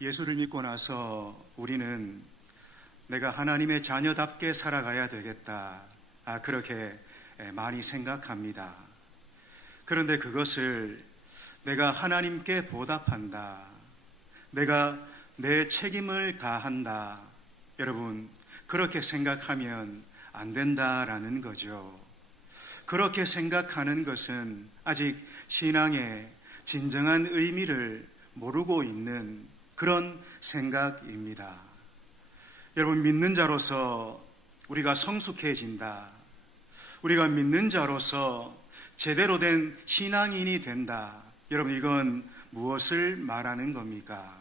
예수를 믿고 나서 우리는 내가 하나님의 자녀답게 살아가야 되겠다, 그렇게 많이 생각합니다. 그런데 그것을 내가 하나님께 보답한다, 내가 내 책임을 다한다, 여러분, 그렇게 생각하면 안 된다라는 거죠. 그렇게 생각하는 것은 아직 신앙의 진정한 의미를 모르고 있는 그런 생각입니다. 여러분, 믿는 자로서 우리가 성숙해진다, 우리가 믿는 자로서 제대로 된 신앙인이 된다, 여러분, 이건 무엇을 말하는 겁니까?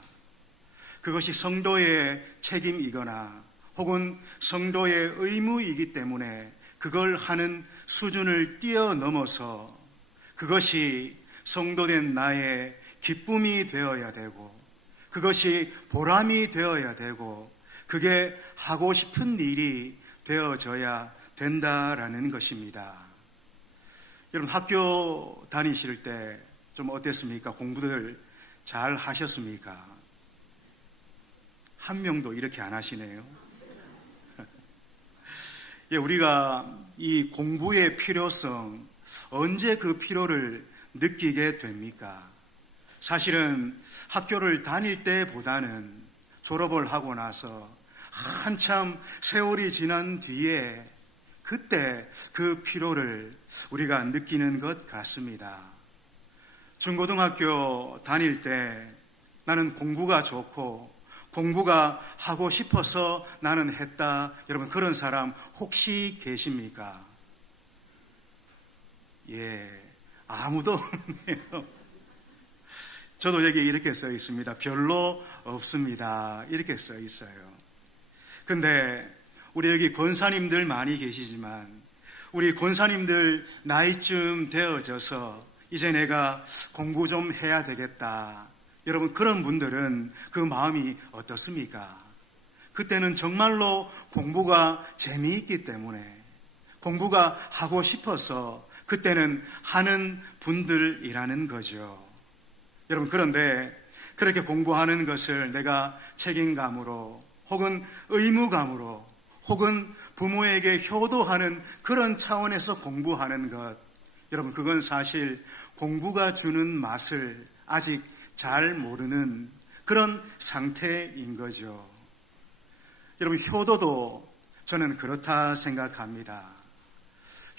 그것이 성도의 책임이거나 혹은 성도의 의무이기 때문에 그걸 하는 수준을 뛰어넘어서 그것이 성도된 나의 기쁨이 되어야 되고, 그것이 보람이 되어야 되고, 그게 하고 싶은 일이 되어져야 된다라는 것입니다. 여러분, 학교 다니실 때 좀 어땠습니까? 공부들 잘 하셨습니까? 한 명도 이렇게 안 하시네요. 예, 우리가 이 공부의 필요성, 언제 그 필요를 느끼게 됩니까? 사실은 학교를 다닐 때보다는 졸업을 하고 나서 한참 세월이 지난 뒤에 그때 그 필요를 우리가 느끼는 것 같습니다. 중고등학교 다닐 때 나는 공부가 좋고 공부가 하고 싶어서 나는 했다, 여러분, 그런 사람 혹시 계십니까? 예, 아무도 없네요. 저도 여기 이렇게 써 있습니다. 별로 없습니다, 이렇게 써 있어요. 근데 우리 여기 권사님들 많이 계시지만 우리 권사님들 나이쯤 되어져서 이제 내가 공부 좀 해야 되겠다, 여러분, 그런 분들은 그 마음이 어떻습니까? 그때는 정말로 공부가 재미있기 때문에 공부가 하고 싶어서 그때는 하는 분들이라는 거죠. 여러분, 그런데 그렇게 공부하는 것을 내가 책임감으로 혹은 의무감으로 혹은 부모에게 효도하는 그런 차원에서 공부하는 것, 여러분, 그건 사실 공부가 주는 맛을 아직 잘 모르는 그런 상태인 거죠. 여러분, 효도도 저는 그렇다 생각합니다.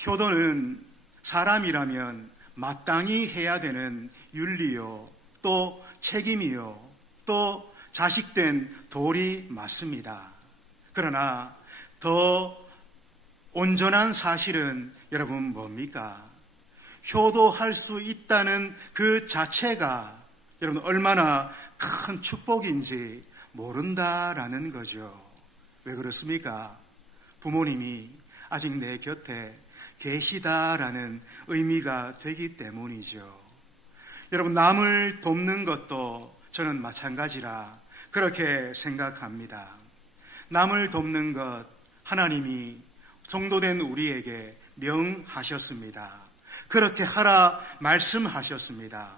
효도는 사람이라면 마땅히 해야 되는 윤리요, 또 책임이요, 또 자식된 도리 맞습니다. 그러나 더 온전한 사실은 여러분 뭡니까? 효도할 수 있다는 그 자체가 여러분 얼마나 큰 축복인지 모른다라는 거죠. 왜 그렇습니까? 부모님이 아직 내 곁에 계시다라는 의미가 되기 때문이죠. 여러분, 남을 돕는 것도 저는 마찬가지라 그렇게 생각합니다. 남을 돕는 것, 하나님이 성도된 우리에게 명하셨습니다. 그렇게 하라 말씀하셨습니다.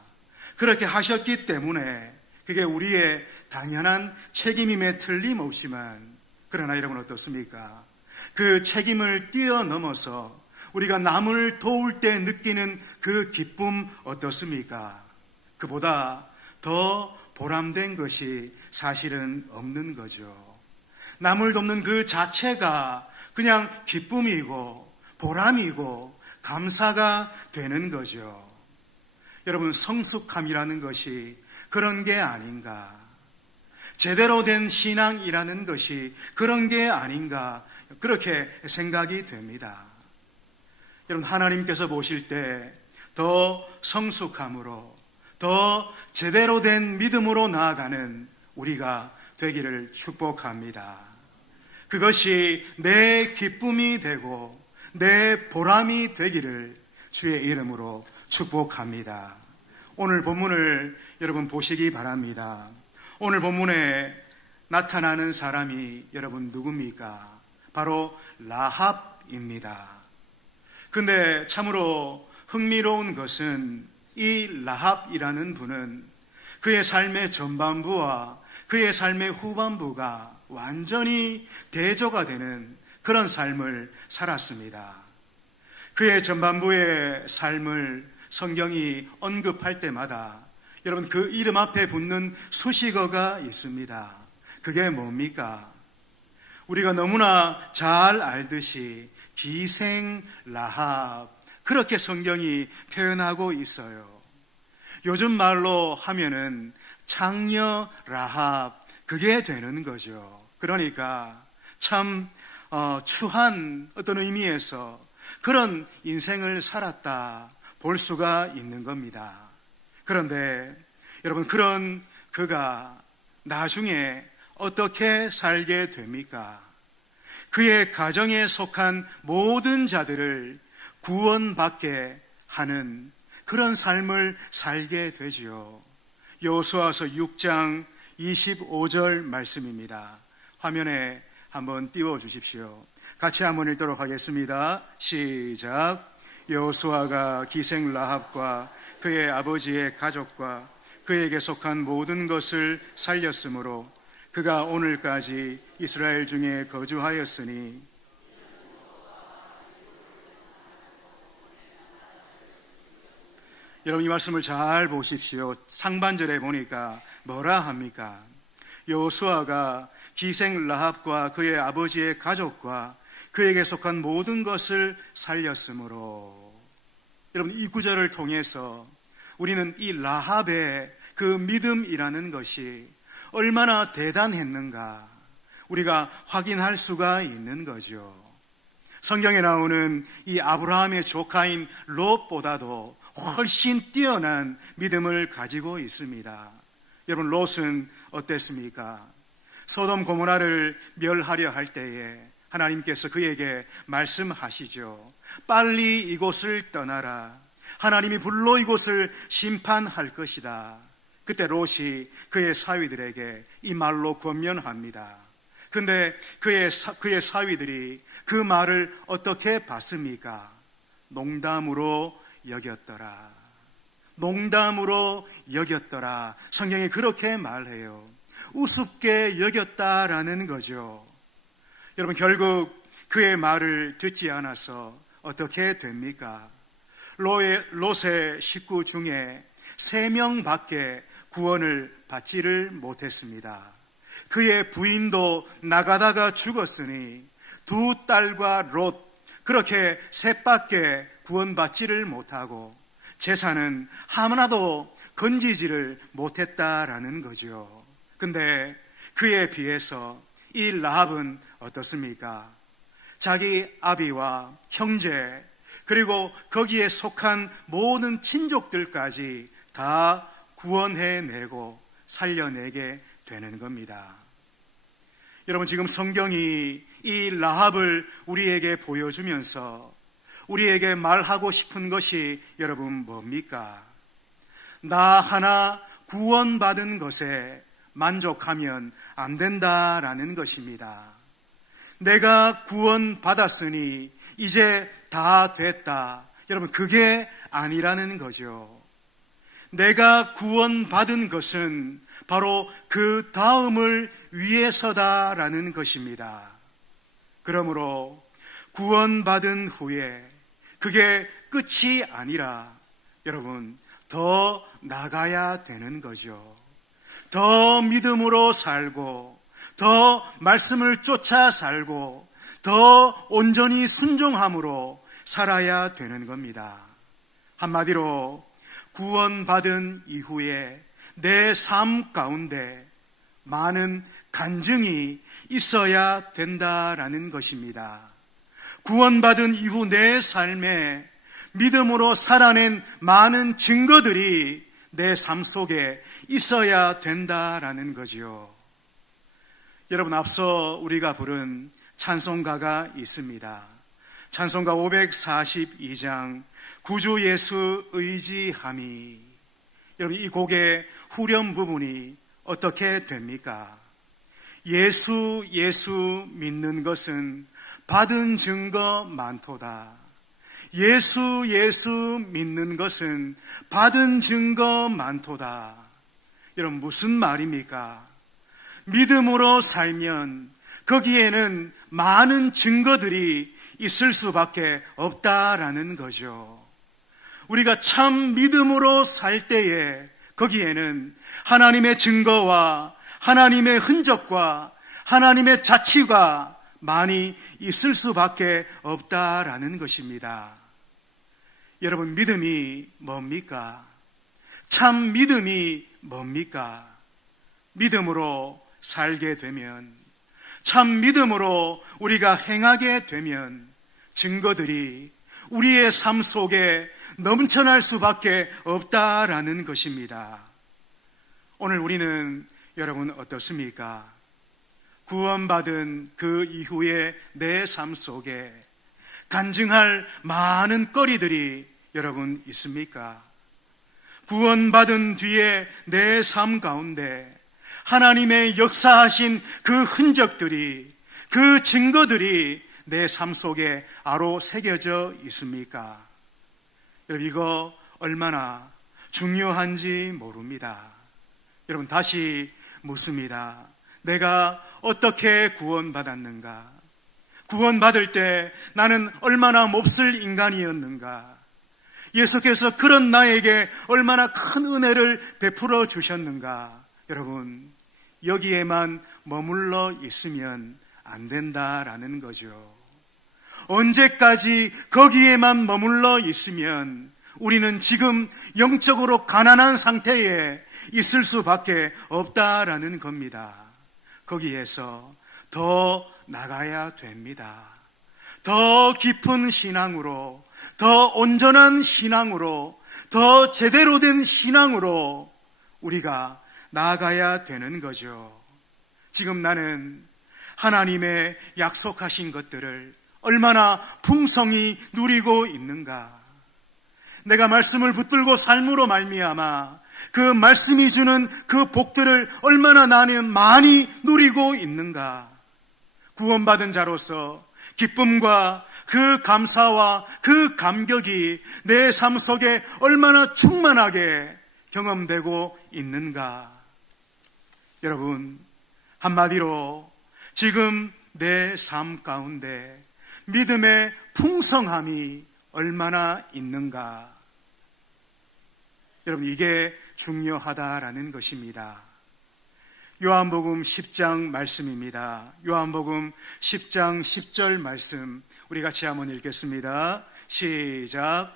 그렇게 하셨기 때문에 그게 우리의 당연한 책임임에 틀림없지만, 그러나 여러분 어떻습니까? 그 책임을 뛰어넘어서 우리가 남을 도울 때 느끼는 그 기쁨 어떻습니까? 그보다 더 보람된 것이 사실은 없는 거죠. 남을 돕는 그 자체가 그냥 기쁨이고 보람이고 감사가 되는 거죠. 여러분, 성숙함이라는 것이 그런 게 아닌가, 제대로 된 신앙이라는 것이 그런 게 아닌가, 그렇게 생각이 됩니다. 여러분, 하나님께서 보실 때 더 성숙함으로, 더 제대로 된 믿음으로 나아가는 우리가 되기를 축복합니다. 그것이 내 기쁨이 되고 내 보람이 되기를 주의 이름으로 축복합니다. 오늘 본문을 여러분 보시기 바랍니다. 오늘 본문에 나타나는 사람이 여러분 누굽니까? 바로 라합입니다. 근데 참으로 흥미로운 것은 이 라합이라는 분은 그의 삶의 전반부와 그의 삶의 후반부가 완전히 대조가 되는 그런 삶을 살았습니다. 그의 전반부의 삶을 성경이 언급할 때마다 여러분 그 이름 앞에 붙는 수식어가 있습니다. 그게 뭡니까? 우리가 너무나 잘 알듯이 기생 라합, 그렇게 성경이 표현하고 있어요. 요즘 말로 하면은 창녀 라합, 그게 되는 거죠. 그러니까 참 추한 어떤 의미에서 그런 인생을 살았다 볼 수가 있는 겁니다. 그런데 여러분, 그런 그가 나중에 어떻게 살게 됩니까? 그의 가정에 속한 모든 자들을 구원받게 하는 그런 삶을 살게 되지요. 여호수아서 6장 25절 말씀입니다. 화면에 한번 띄워주십시오. 같이 한번 읽도록 하겠습니다. 시작. 여호수아가 기생 라합과 그의 아버지의 가족과 그에게 속한 모든 것을 살렸으므로 그가 오늘까지 이스라엘 중에 거주하였으니, 여러분 이 말씀을 잘 보십시오. 상반절에 보니까 뭐라 합니까? 여호수아가 기생 라합과 그의 아버지의 가족과 그에게 속한 모든 것을 살렸으므로. 여러분 이 구절을 통해서 우리는 이 라합의 그 믿음이라는 것이 얼마나 대단했는가 우리가 확인할 수가 있는 거죠. 성경에 나오는 이 아브라함의 조카인 롯보다도 훨씬 뛰어난 믿음을 가지고 있습니다. 여러분 롯은 어땠습니까? 소돔 고모라를 멸하려 할 때에 하나님께서 그에게 말씀하시죠. 빨리 이곳을 떠나라. 하나님이 불로 이곳을 심판할 것이다. 그때 롯이 그의 사위들에게 이 말로 권면합니다. 근데 그의 사위들이 그 말을 어떻게 봤습니까? 농담으로 여겼더라. 농담으로 여겼더라. 성경이 그렇게 말해요. 우습게 여겼다라는 거죠. 여러분 결국 그의 말을 듣지 않아서 어떻게 됩니까? 롯의 식구 중에 3명밖에 구원을 받지를 못했습니다. 그의 부인도 나가다가 죽었으니 2딸과 롯, 그렇게 셋밖에 구원받지를 못하고 재산은 하나도 건지지를 못했다라는 거죠. 근데 그에 비해서 이 라합은 어떻습니까? 자기 아비와 형제 그리고 거기에 속한 모든 친족들까지 다 구원해내고 살려내게 되는 겁니다. 여러분 지금 성경이 이 라합을 우리에게 보여주면서 우리에게 말하고 싶은 것이 여러분 뭡니까? 나 하나 구원받은 것에 만족하면 안 된다라는 것입니다. 내가 구원받았으니 이제 다 됐다. 여러분 그게 아니라는 거죠. 내가 구원받은 것은 바로 그 다음을 위해서다라는 것입니다. 그러므로 구원받은 후에 그게 끝이 아니라 여러분 더 나가야 되는 거죠. 더 믿음으로 살고 더 말씀을 쫓아 살고 더 온전히 순종함으로 살아야 되는 겁니다. 한마디로 구원받은 이후에 내 삶 가운데 많은 간증이 있어야 된다라는 것입니다. 구원받은 이후 내 삶에 믿음으로 살아낸 많은 증거들이 내 삶 속에 있어야 된다라는 거지요. 여러분 앞서 우리가 부른 찬송가가 있습니다. 찬송가 542장 구주 예수 의지함이. 여러분 이 곡의 후렴 부분이 어떻게 됩니까? 예수 믿는 것은 받은 증거 많도다. 예수 믿는 것은 받은 증거 많도다. 여러분, 무슨 말입니까? 믿음으로 살면 거기에는 많은 증거들이 있을 수밖에 없다라는 거죠. 우리가 참 믿음으로 살 때에 거기에는 하나님의 증거와 하나님의 흔적과 하나님의 자취가 많이 있을 수밖에 없다라는 것입니다. 여러분, 믿음이 뭡니까? 참 믿음이 뭡니까? 믿음으로 살게 되면, 참 믿음으로 우리가 행하게 되면 증거들이 우리의 삶 속에 넘쳐날 수밖에 없다라는 것입니다. 오늘 우리는 여러분 어떻습니까? 구원받은 그 이후에 내 삶 속에 간증할 많은 거리들이 여러분 있습니까? 구원받은 뒤에 내 삶 가운데 하나님의 역사하신 그 흔적들이, 그 증거들이 내 삶 속에 아로 새겨져 있습니까? 여러분, 이거 얼마나 중요한지 모릅니다. 여러분, 다시 묻습니다. 내가 어떻게 구원받았는가? 구원받을 때 나는 얼마나 몹쓸 인간이었는가? 예수께서 그런 나에게 얼마나 큰 은혜를 베풀어 주셨는가? 여러분, 여기에만 머물러 있으면 안 된다라는 거죠. 언제까지 거기에만 머물러 있으면 우리는 지금 영적으로 가난한 상태에 있을 수밖에 없다라는 겁니다. 거기에서 더 나가야 됩니다. 더 깊은 신앙으로, 더 온전한 신앙으로, 더 제대로 된 신앙으로 우리가 나아가야 되는 거죠. 지금 나는 하나님의 약속하신 것들을 얼마나 풍성히 누리고 있는가? 내가 말씀을 붙들고 삶으로 말미암아 그 말씀이 주는 그 복들을 얼마나 나는 많이 누리고 있는가? 구원받은 자로서 기쁨과 그 감사와 그 감격이 내 삶 속에 얼마나 충만하게 경험되고 있는가? 여러분, 한마디로 지금 내 삶 가운데 믿음의 풍성함이 얼마나 있는가? 여러분, 이게 중요하다라는 것입니다. 요한복음 10장 말씀입니다. 요한복음 10장 10절 말씀 우리 같이 한번 읽겠습니다. 시작.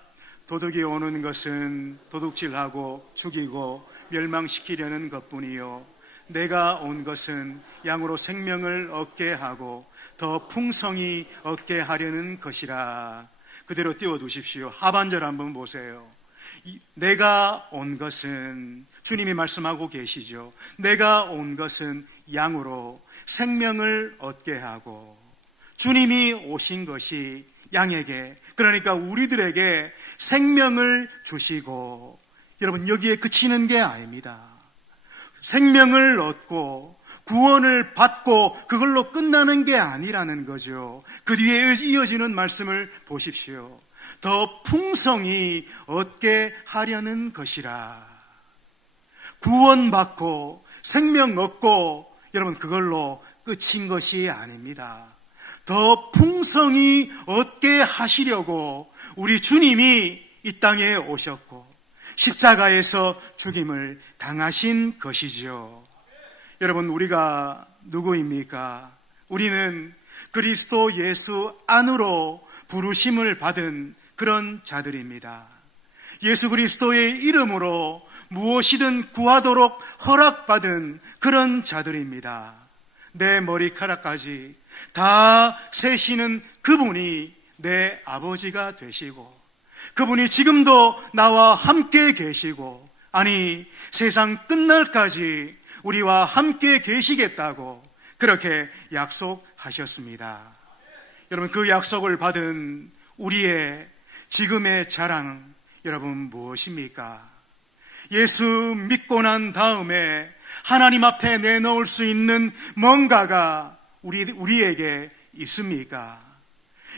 도둑이 오는 것은 도둑질하고 죽이고 멸망시키려는 것뿐이요 내가 온 것은 양으로 생명을 얻게 하고 더 풍성히 얻게 하려는 것이라. 그대로 띄워두십시오. 하반절 한번 보세요. 내가 온 것은, 주님이 말씀하고 계시죠. 내가 온 것은 양으로 생명을 얻게 하고, 주님이 오신 것이 양에게, 그러니까 우리들에게 생명을 주시고, 여러분, 여기에 그치는 게 아닙니다. 생명을 얻고 구원을 받고 그걸로 끝나는 게 아니라는 거죠. 그 뒤에 이어지는 말씀을 보십시오. 더 풍성히 얻게 하려는 것이라. 구원받고 생명 얻고 여러분, 그걸로 끝인 것이 아닙니다. 더 풍성히 얻게 하시려고 우리 주님이 이 땅에 오셨고 십자가에서 죽임을 당하신 것이죠. 여러분, 우리가 누구입니까? 우리는 그리스도 예수 안으로 부르심을 받은 그런 자들입니다. 예수 그리스도의 이름으로 무엇이든 구하도록 허락받은 그런 자들입니다. 내 머리카락까지 다 세시는 그분이 내 아버지가 되시고, 그분이 지금도 나와 함께 계시고, 아니 세상 끝날까지 우리와 함께 계시겠다고 그렇게 약속하셨습니다. 여러분, 그 약속을 받은 우리의 지금의 자랑, 여러분 무엇입니까? 예수 믿고 난 다음에 하나님 앞에 내놓을 수 있는 뭔가가 우리에게 있습니까?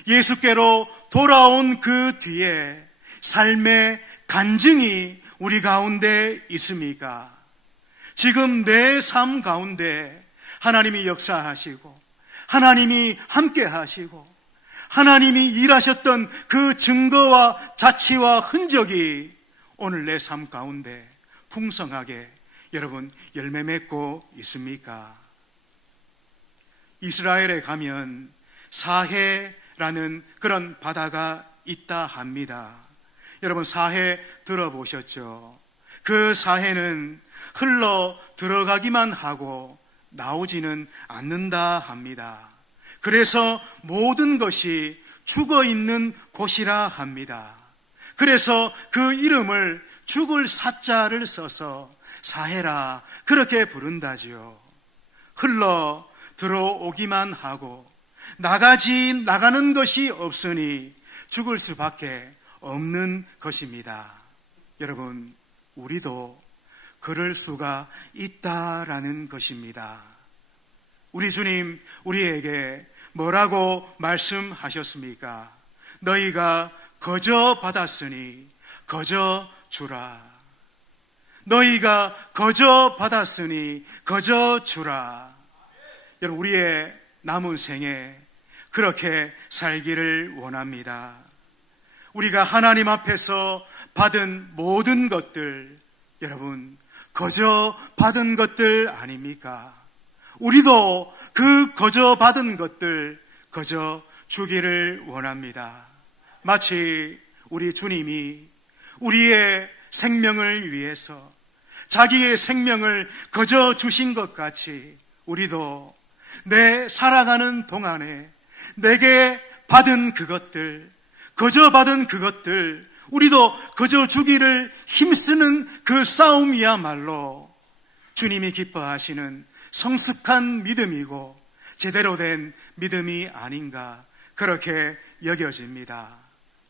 예수께로 돌아온 그 뒤에 삶의 간증이 우리 가운데 있습니까? 지금 내 삶 가운데 하나님이 역사하시고 하나님이 함께 하시고 하나님이 일하셨던 그 증거와 자취와 흔적이 오늘 내 삶 가운데 풍성하게 여러분 열매 맺고 있습니까? 이스라엘에 가면 사해라는 그런 바다가 있다 합니다. 여러분 사해 들어보셨죠? 그 사해는 흘러 들어가기만 하고 나오지는 않는다 합니다. 그래서 모든 것이 죽어 있는 곳이라 합니다. 그래서 그 이름을 죽을 사자를 써서 사해라 그렇게 부른다지요. 흘러 들어오기만 하고 나가는 것이 없으니 죽을 수밖에 없는 것입니다. 여러분, 우리도 그럴 수가 있다라는 것입니다. 우리 주님 우리에게 뭐라고 말씀하셨습니까? 너희가 거저 받았으니 거저 주라. 너희가 거저 받았으니 거저 주라. 여러분, 우리의 남은 생에 그렇게 살기를 원합니다. 우리가 하나님 앞에서 받은 모든 것들, 여러분, 거저 받은 것들 아닙니까? 우리도 그 거저 받은 것들 거저 주기를 원합니다. 마치 우리 주님이 우리의 생명을 위해서 자기의 생명을 거저 주신 것 같이 우리도 내 살아가는 동안에 내게 받은 그것들, 거저 받은 그것들 우리도 거저 주기를 힘쓰는 그 싸움이야말로 주님이 기뻐하시는 성숙한 믿음이고 제대로 된 믿음이 아닌가 그렇게 여겨집니다.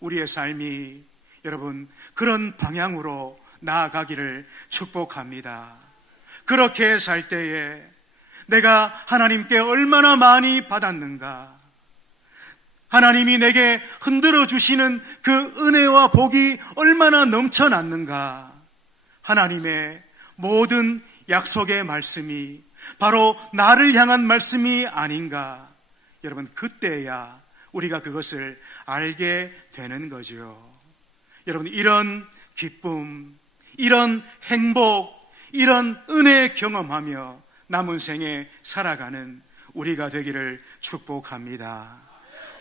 우리의 삶이 여러분 그런 방향으로 나아가기를 축복합니다. 그렇게 살 때에 내가 하나님께 얼마나 많이 받았는가, 하나님이 내게 흔들어 주시는 그 은혜와 복이 얼마나 넘쳐났는가, 하나님의 모든 약속의 말씀이 바로 나를 향한 말씀이 아닌가, 여러분 그때야 우리가 그것을 알게 되는 거죠. 여러분, 이런 기쁨, 이런 행복, 이런 은혜 경험하며 남은 생에 살아가는 우리가 되기를 축복합니다.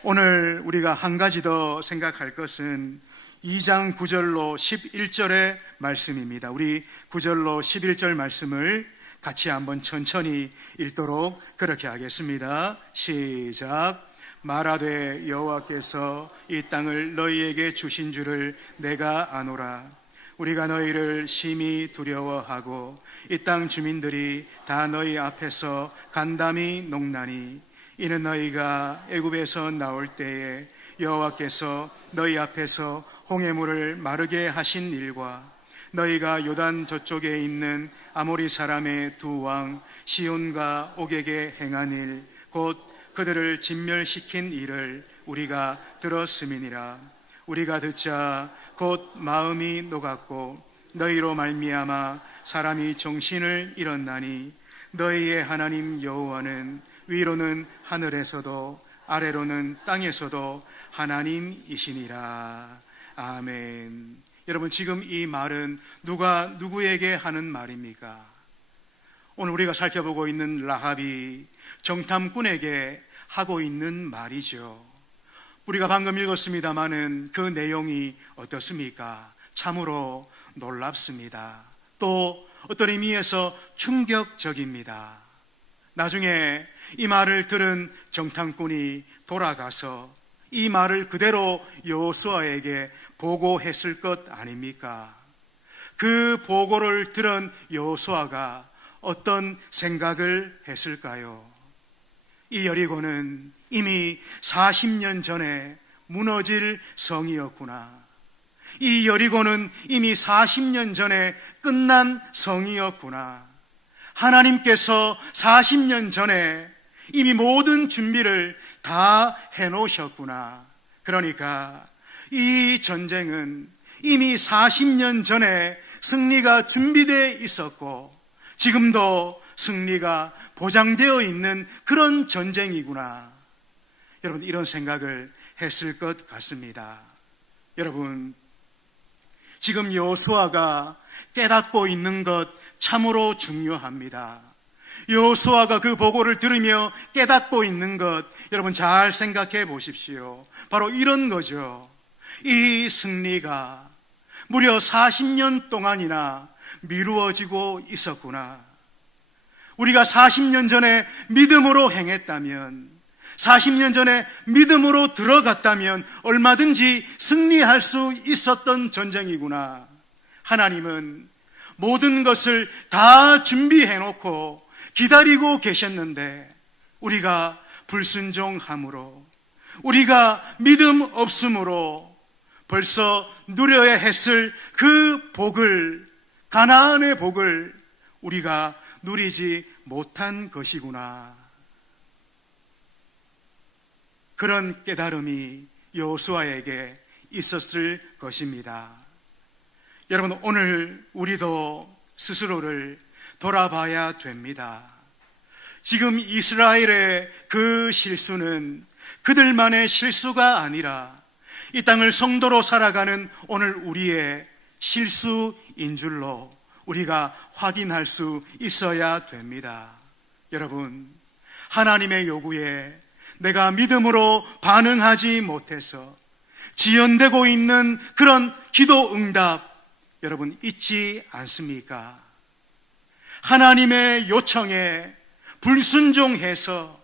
오늘 우리가 한 가지 더 생각할 것은 2장 9절로 11절의 말씀입니다. 우리 9절로 11절 말씀을 같이 한번 천천히 읽도록 그렇게 하겠습니다. 시작. 말하되 여호와께서 이 땅을 너희에게 주신 줄을 내가 아노라. 우리가 너희를 심히 두려워하고 이 땅 주민들이 다 너희 앞에서 간담이 녹나니 이는 너희가 애굽에서 나올 때에 여호와께서 너희 앞에서 홍해물을 마르게 하신 일과 너희가 요단 저쪽에 있는 아모리 사람의 두 왕 시온과 옥에게 행한 일 곧 그들을 진멸시킨 일을 우리가 들었음이니라. 우리가 듣자 곧 마음이 녹았고 너희로 말미암아 사람이 정신을 잃었나니 너희의 하나님 여호와는 위로는 하늘에서도 아래로는 땅에서도 하나님이시니라. 아멘. 여러분, 지금 이 말은 누가 누구에게 하는 말입니까? 오늘 우리가 살펴보고 있는 라합이 정탐꾼에게 하고 있는 말이죠. 우리가 방금 읽었습니다마는 그 내용이 어떻습니까? 참으로 놀랍습니다. 또 어떤 의미에서 충격적입니다. 나중에 이 말을 들은 정탐꾼이 돌아가서 이 말을 그대로 여호수아에게 보고했을 것 아닙니까? 그 보고를 들은 여호수아가 어떤 생각을 했을까요? 이 여리고는 이미 40년 전에 무너질 성이었구나. 이 여리고는 이미 40년 전에 끝난 성이었구나. 하나님께서 40년 전에 이미 모든 준비를 다 해놓으셨구나. 그러니까 이 전쟁은 이미 40년 전에 승리가 준비되어 있었고 지금도 승리가 보장되어 있는 그런 전쟁이구나. 여러분, 이런 생각을 했을 것 같습니다. 여러분, 지금 여호수아가 깨닫고 있는 것 참으로 중요합니다. 여호수아가 그 보고를 들으며 깨닫고 있는 것, 여러분 잘 생각해 보십시오. 바로 이런 거죠. 이 승리가 무려 40년 동안이나 미루어지고 있었구나. 우리가 40년 전에 믿음으로 행했다면, 40년 전에 믿음으로 들어갔다면 얼마든지 승리할 수 있었던 전쟁이구나. 하나님은 모든 것을 다 준비해놓고 기다리고 계셨는데, 우리가 불순종함으로, 우리가 믿음 없음으로 벌써 누려야 했을 그 복을, 가나안의 복을 우리가 누리지 못한 것이구나. 그런 깨달음이 여호수아에게 있었을 것입니다. 여러분, 오늘 우리도 스스로를 돌아봐야 됩니다. 지금 이스라엘의 그 실수는 그들만의 실수가 아니라 이 땅을 성도로 살아가는 오늘 우리의 실수인 줄로 우리가 확인할 수 있어야 됩니다. 여러분, 하나님의 요구에 내가 믿음으로 반응하지 못해서 지연되고 있는 그런 기도 응답, 여러분 있지 않습니까? 하나님의 요청에 불순종해서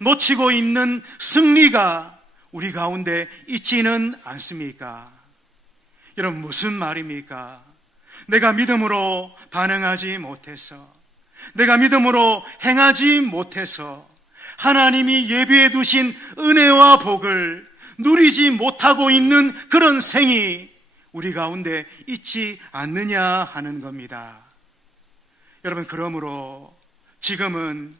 놓치고 있는 승리가 우리 가운데 있지는 않습니까? 여러분, 무슨 말입니까? 내가 믿음으로 반응하지 못해서, 내가 믿음으로 행하지 못해서 하나님이 예비해 두신 은혜와 복을 누리지 못하고 있는 그런 생이 우리 가운데 있지 않느냐 하는 겁니다. 여러분, 그러므로 지금은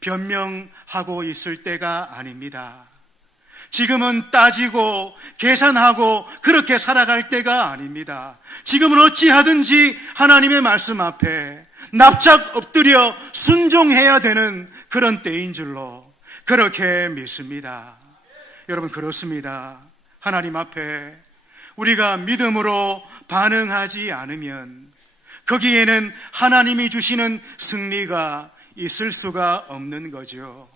변명하고 있을 때가 아닙니다. 지금은 따지고 계산하고 그렇게 살아갈 때가 아닙니다. 지금은 어찌하든지 하나님의 말씀 앞에 납작 엎드려 순종해야 되는 그런 때인 줄로 그렇게 믿습니다. 여러분, 그렇습니다. 하나님 앞에 우리가 믿음으로 반응하지 않으면 거기에는 하나님이 주시는 승리가 있을 수가 없는 거죠.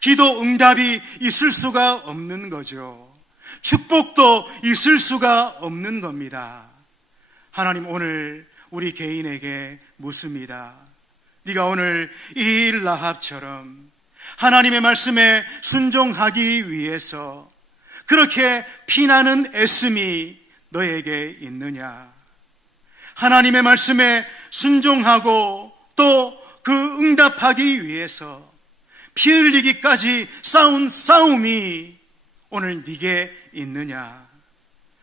기도 응답이 있을 수가 없는 거죠. 축복도 있을 수가 없는 겁니다. 하나님, 오늘 우리 개인에게 묻습니다. 네가 오늘 이 라합처럼 하나님의 말씀에 순종하기 위해서 그렇게 피나는 애씀이 너에게 있느냐? 하나님의 말씀에 순종하고 또 그 응답하기 위해서 피 흘리기까지 싸운 싸움이 오늘 네게 있느냐?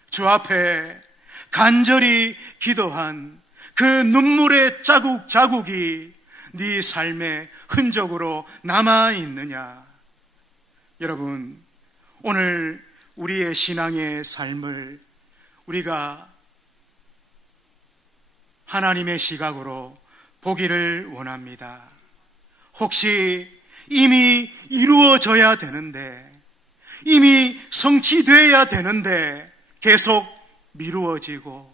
주 앞에 간절히 기도한 그 눈물의 자국이 네 삶의 흔적으로 남아있느냐? 여러분, 오늘 우리의 신앙의 삶을 우리가 하나님의 시각으로 보기를 원합니다. 혹시 이미 이루어져야 되는데, 이미 성취되어야 되는데 계속 미루어지고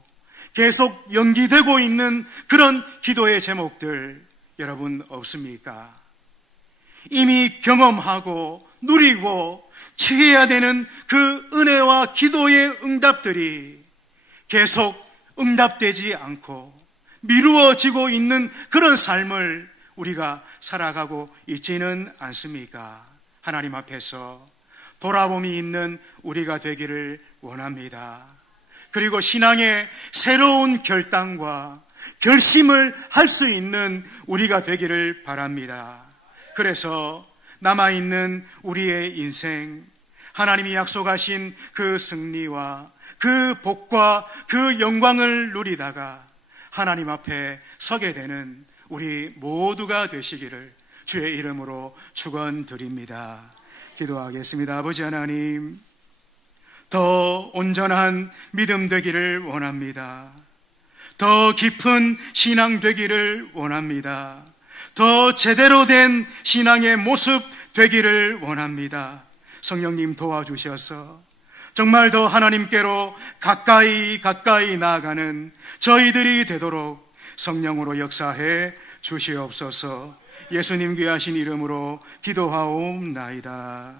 계속 연기되고 있는 그런 기도의 제목들 여러분 없습니까? 이미 경험하고 누리고 취해야 되는 그 은혜와 기도의 응답들이 계속 응답되지 않고 미루어지고 있는 그런 삶을 우리가 살아가고 있지는 않습니까? 하나님 앞에서 돌아봄이 있는 우리가 되기를 원합니다. 그리고 신앙의 새로운 결단과 결심을 할 수 있는 우리가 되기를 바랍니다. 그래서 남아있는 우리의 인생, 하나님이 약속하신 그 승리와 그 복과 그 영광을 누리다가 하나님 앞에 서게 되는 우리 모두가 되시기를 주의 이름으로 축원드립니다. 기도하겠습니다. 아버지 하나님, 더 온전한 믿음 되기를 원합니다. 더 깊은 신앙 되기를 원합니다. 더 제대로 된 신앙의 모습 되기를 원합니다. 성령님 도와주셔서 정말 더 하나님께로 가까이 나아가는 저희들이 되도록 성령으로 역사해 주시옵소서. 예수님 귀하신 이름으로 기도하옵나이다.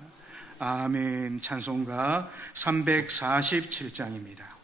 아멘. 찬송가 347장입니다.